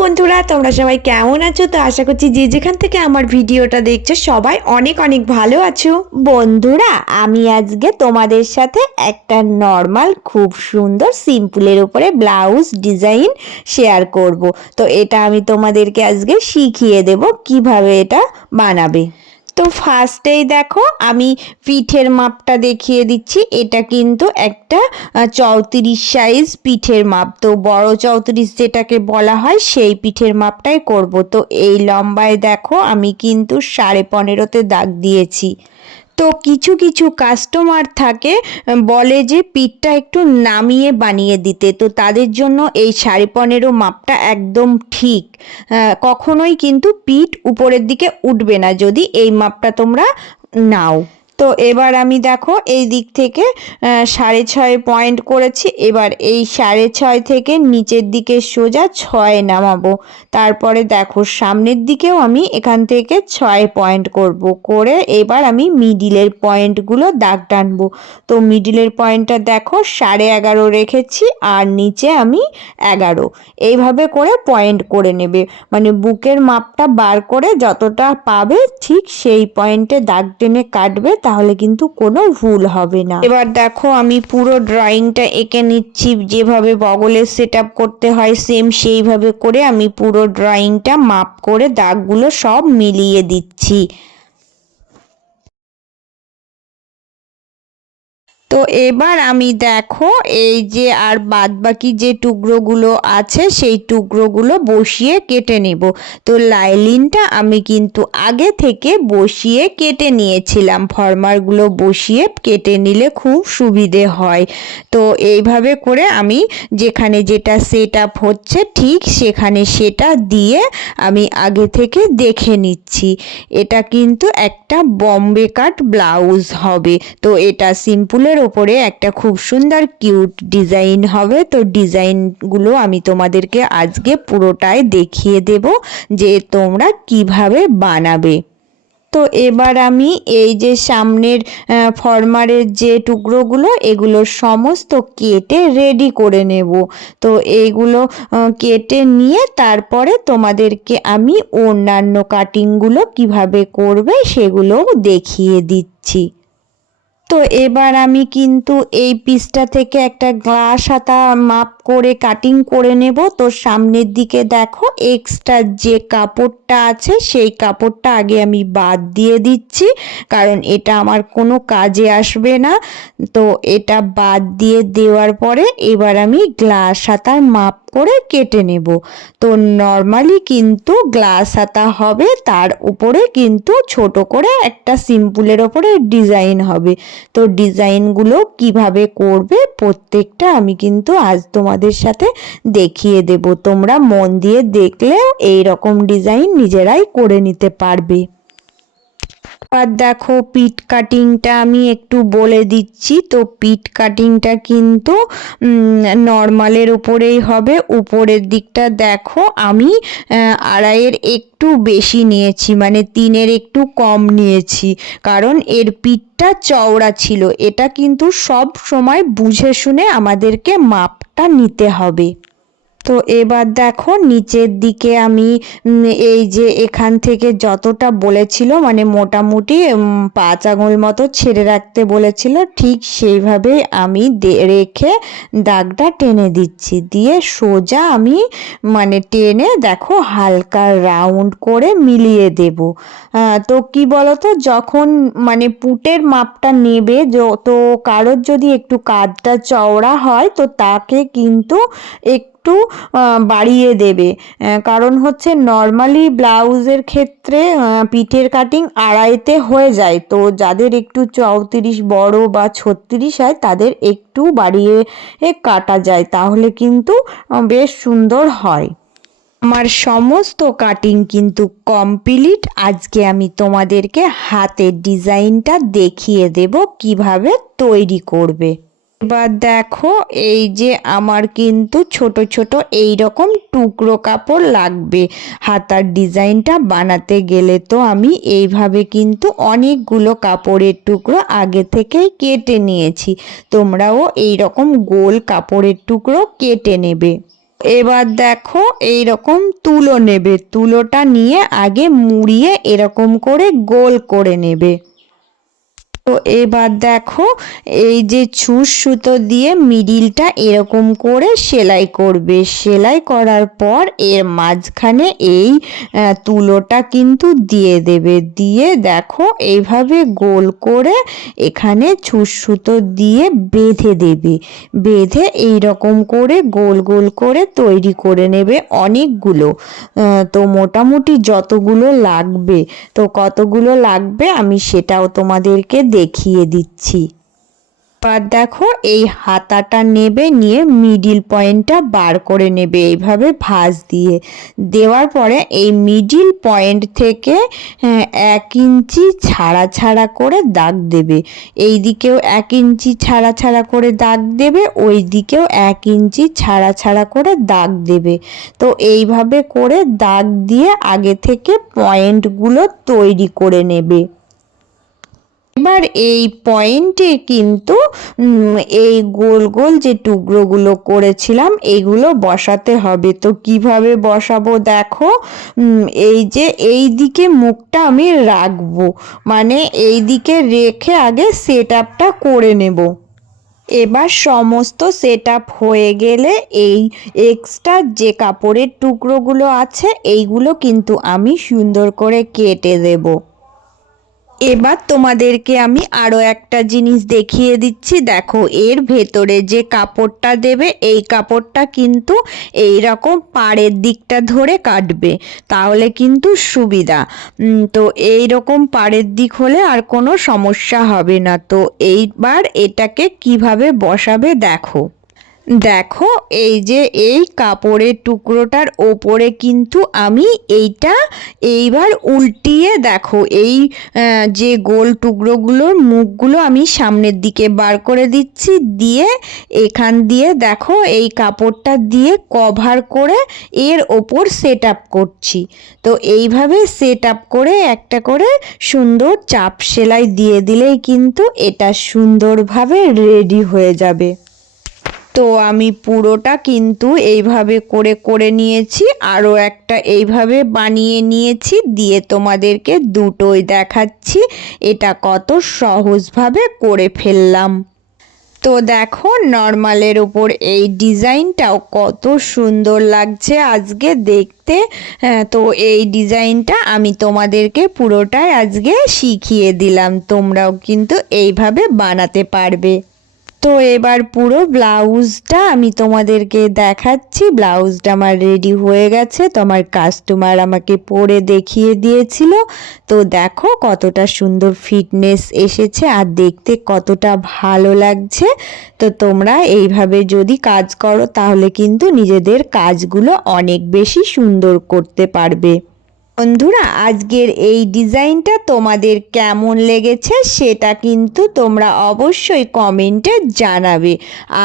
বন্ধুরা, তোমরা সবাই কেমন আছো? তো আশা করছি যে যেখান থেকে আমার ভিডিওটা দেখছো সবাই অনেক অনেক ভালো আছো। বন্ধুরা, আমি আজকে তোমাদের সাথে একটা নর্মাল খুব সুন্দর সিম্পলের উপরে ব্লাউজ ডিজাইন শেয়ার করব। তো এটা আমি তোমাদেরকে আজকে শিখিয়ে দেব কিভাবে এটা বানাবে। তো ফার্স্টেই দেখো আমি পিঠের মাপটা দেখিয়ে দিচ্ছি। এটা কিন্তু একটা 34 সাইজ পিঠের মাপ। তো বড় 34 যেটাকে বলা হয় সেই পিঠের মাপটাই করব। তো এই লম্বায় দেখো আমি কিন্তু 15.5-তে দাগ দিয়েছি। তো কিছু কিছু কাস্টমার থাকে বলে যে পিঠটা একটু নামিয়ে বানিয়ে দিতে, তো তাদের জন্য এই 15.5 মাপটা একদম ঠিক। কখনোই কিন্তু পিঠ উপরের দিকে উঠবে না যদি এই মাপটা তোমরা নাও। তো এবার আমি দেখো এই দিক থেকে 6.5 পয়েন্ট করেছি। এবার এই 6.5 থেকে নিচের দিকে সোজা 6 নামাবো। তারপরে দেখো সামনের দিকেও আমি এখান থেকে 6 পয়েন্ট করব। করে এবার আমি মিডিলের পয়েন্টগুলো দাগ টানবো। তো মিডিলের পয়েন্টটা দেখো 11.5 রেখেছি আর নিচে আমি 11। এইভাবে করে পয়েন্ট করে নেবে, মানে বুকের মাপটা বার করে যতটা পাবে ঠিক সেই পয়েন্টে দাগ টেনে কাটবে, তাহলে কিন্তু কোনো ভুল হবে না। এবার দেখো আমি পুরো ড্রয়িংটা এঁকে নিচ্ছি। যেভাবে বগলের সেট আপ করতে হয় সেম সেইভাবে করে আমি পুরো ড্রয়িংটা মাপ করে দাগগুলো সব মিলিয়ে দিচ্ছি। তো এবার আমি দেখো এই যে আর বাদ বাকি যে টুকরোগুলো আছে সেই টুকরোগুলো বসিয়ে কেটে নেব। তো লাইলিনটা আমি কিন্তু আগে থেকে বসিয়ে কেটে নিয়েছিলাম। ফরমারগুলো বসিয়ে কেটে নিলে খুব সুবিধে হয়। তো এইভাবে করে আমি যেখানে যেটা সেট আপ হচ্ছে ঠিক সেখানে সেটা দিয়ে আমি আগে থেকে দেখে নিচ্ছি। এটা কিন্তু একটা বম্বে কাট ব্লাউজ হবে। তো এটা সিম্পলের ওপরে একটা খুব সুন্দর কিউট ডিজাইন হবে। তো ডিজাইনগুলো আমি তোমাদেরকে আজকে পুরোটাই দেখিয়ে দেব যে তোমরা কিভাবে বানাবে। তো এবার আমি এই যে সামনের ফরমারের যে টুকরোগুলো এগুলো সমস্ত কেটে রেডি করে নেব। তো এইগুলো কেটে নিয়ে তারপরে তোমাদেরকে আমি অন্যান্য কাটিংগুলো কিভাবে করবে সেগুলোও দেখিয়ে দিচ্ছি। তো এবার আমি কিন্তু এই পিসটা থেকে একটা গ্লাস হাতা মাপ করে কাটিং করে নেব। তো সামনের দিকে দেখো এক্সট্রা যে কাপড়টা আছে সেই কাপড়টা আগে আমি বাদ দিয়ে দিচ্ছি, কারণ এটা আমার কোনো কাজে আসবে না। তো এটা বাদ দিয়ে দেওয়ার পরে এবার আমি গ্লাস হাতার মাপ করে কেটে নেব। তো নর্মালি কিন্তু গ্লাস হাতা হবে, তার উপরে কিন্তু ছোট করে একটা সিম্পলের ওপরে ডিজাইন হবে। তো ডিজাইনগুলো কিভাবে করবে প্রত্যেকটা আমি কিন্তু আজ তোমাদের সাথে দেখিয়ে দেব। তোমরা মন দিয়ে দেখলেও এই রকম ডিজাইন নিজেরাই করে নিতে পারবে। আর দেখো পিট কাটিংটা আমি একটু বলে দিচ্ছি। তো পিট কাটিংটা কিন্তু নর্মালের উপরেই হবে। উপরের দিকটা দেখো আমি 2.5-এর একটু বেশি নিয়েছি, মানে 3-এর একটু কম নিয়েছি, কারণ এর পিঠটা চওড়া ছিল। এটা কিন্তু সব সময় বুঝে শুনে আমাদেরকে মাপটা নিতে হবে। তো এবার দেখো নিচের দিকে আমি এই যে এখান থেকে যতটা বলেছিল, মানে মোটামুটি 5 আঙুল মতো ছেড়ে রাখতে বলেছিল, ঠিক সেইভাবে আমি রেখে দাগটা টেনে দিচ্ছি। দিয়ে সোজা আমি মানে টেনে দেখো হালকা রাউন্ড করে মিলিয়ে দেব। তো কি বলতো, যখন মানে পুটের মাপটা নেবে তো কারোর যদি একটু কাঁধটা চওড়া হয় তো তাকে কিন্তু একটু বাড়িয়ে দেবে। কারণ হচ্ছে নর্মালি ব্লাউজের ক্ষেত্রে পিঠের কাটিং 2.5-তে হয়ে যায়। তো যাদের একটু 34 বড় বা 36 হয় তাদের একটু বাড়িয়ে কাটা যায়, তাহলে কিন্তু বেশ সুন্দর হয়। আমার সমস্ত কাটিং কিন্তু কমপ্লিট। আজকে আমি তোমাদেরকে হাতের ডিজাইনটা দেখিয়ে দেব কিভাবে তৈরি করবে। এবার দেখো এই যে আমার কিন্তু ছোট ছোট এই রকম টুকরো কাপড় লাগবে হাতার ডিজাইনটা বানাতে গেলে। তো আমি এইভাবে কিন্তু অনেকগুলো কাপড়ের টুকরো আগে থেকেই কেটে নিয়েছি। তোমরাও এই রকম গোল কাপড়ের টুকরো কেটে নেবে। এবার দেখো এই রকম তুলো নেবে, তুলোটা নিয়ে আগে মুড়িয়ে এরকম করে গোল করে নেবে। তো এবার দেখো এই যে ছুঁচ সুতো দিয়ে মিডিলটা এরকম করে সেলাই করবে। সেলাই করার পর এর মাঝখানে এই তুলোটা কিন্তু দিয়ে দেবে। দিয়ে দেখো এইভাবে গোল করে এখানে ছুঁচ সুতো দিয়ে বেঁধে দেবে। বেঁধে এই রকম করে গোল গোল করে তৈরি করে নেবে অনেকগুলো। তো মোটামুটি যতগুলো লাগবে, তো কতগুলো লাগবে আমি সেটাও তোমাদেরকে দেখিয়ে দিচ্ছি। এবার দেখো এই হাতাটা নেবে, নিয়ে মিডিল পয়েন্টটা বার করে নেবে এইভাবে ভাঁজ দিয়ে। দেওয়ার পরে এই মিডিল পয়েন্ট থেকে 1 ইঞ্চি ছাড়া ছাড়া করে দাগ দেবে। এই দিকেও 1 ইঞ্চি ছাড়া ছাড়া করে দাগ দেবে, ওই দিকেও 1 ইঞ্চি ছাড়া ছাড়া করে দাগ দেবে। তো এইভাবে করে দাগ দিয়ে আগে থেকে পয়েন্টগুলো তৈরি করে নেবে। এবার এই পয়েন্টে কিন্তু এই গোল গোল যে টুকরোগুলো করেছিলাম এইগুলো বসাতে হবে। তো কিভাবে বসাবো দেখো, এই যে এই দিকে মুখটা আমি রাখবো, মানে এই দিকে রেখে আগে সেট আপটা করে নেব। এবার সমস্ত সেট আপ হয়ে গেলে এই এক্সট্রা যে কাপড়ের টুকরোগুলো আছে এইগুলো কিন্তু আমি সুন্দর করে কেটে দেবো। এবার তোমাদেরকে আমি আরও একটা জিনিস দেখিয়ে দিচ্ছি। দেখো এর ভেতরে যে কাপড়টা দেবে এই কাপড়টা কিন্তু এই রকম পাড়ের দিকটা ধরে কাটবে, তাহলে কিন্তু সুবিধা। তো এই রকম পাড়ের দিক হলে আর কোনো সমস্যা হবে না। তো এইবার এটাকে কিভাবে বসাবে দেখো। দেখো এই যে এই কাপড়ের টুকরোটার ওপরে কিন্তু আমি এইটা এইবার উল্টিয়ে দেখো এই যে গোল টুকরোগুলোর মুখগুলো আমি সামনের দিকে বার করে দিচ্ছি। দিয়ে এখান দিয়ে দেখো এই কাপড়টা দিয়ে কভার করে এর ওপর সেট আপ করছি। তো এইভাবে সেট আপ করে একটা করে সুন্দর চাপ সেলাই দিয়ে দিলেই কিন্তু এটা সুন্দরভাবে রেডি হয়ে যাবে। তো আমি পুরোটা কিন্তু এইভাবে করে করে নিয়েছি, আরও একটা এইভাবে বানিয়ে নিয়েছি। দিয়ে তোমাদেরকে দুটোই দেখাচ্ছি এটা কত সহজভাবে করে ফেললাম। তো দেখো নর্মালের উপর এই ডিজাইনটাও কত সুন্দর লাগছে আজকে দেখতে। তো এই ডিজাইনটা আমি তোমাদেরকে পুরোটাই আজকে শিখিয়ে দিলাম, তোমরাও কিন্তু এইভাবে বানাতে পারবে। তো এবার পুরো ব্লাউজটা আমি তোমাদেরকে দেখাচ্ছি। ব্লাউজটা আমার রেডি হয়ে গেছে, তো আমার কাস্টমার আমাকে পরে দেখিয়ে দিয়েছিল। তো দেখো কতটা সুন্দর ফিটনেস এসেছে আর দেখতে কতটা ভালো লাগছে। তো তোমরা এইভাবে যদি কাজ করো তাহলে কিন্তু নিজেদের কাজগুলো অনেক বেশি সুন্দর করতে পারবে। বন্ধুরা আজকের এই ডিজাইনটা তোমাদের কেমন লেগেছে সেটা কিন্তু তোমরা অবশ্যই কমেন্টে জানাবে।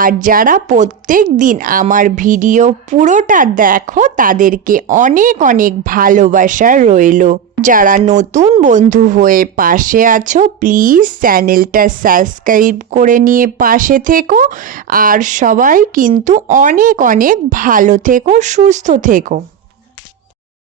আর যারা প্রত্যেক দিন আমার ভিডিও পুরোটা দেখো তাদেরকে অনেক অনেক ভালোবাসা রইল। যারা নতুন বন্ধু হয়ে পাশে আছো প্লিজ চ্যানেলটা সাবস্ক্রাইব করে নিয়ে পাশে থেকো। আর সবাই কিন্তু অনেক অনেক ভালো থেকো, সুস্থ থেকো।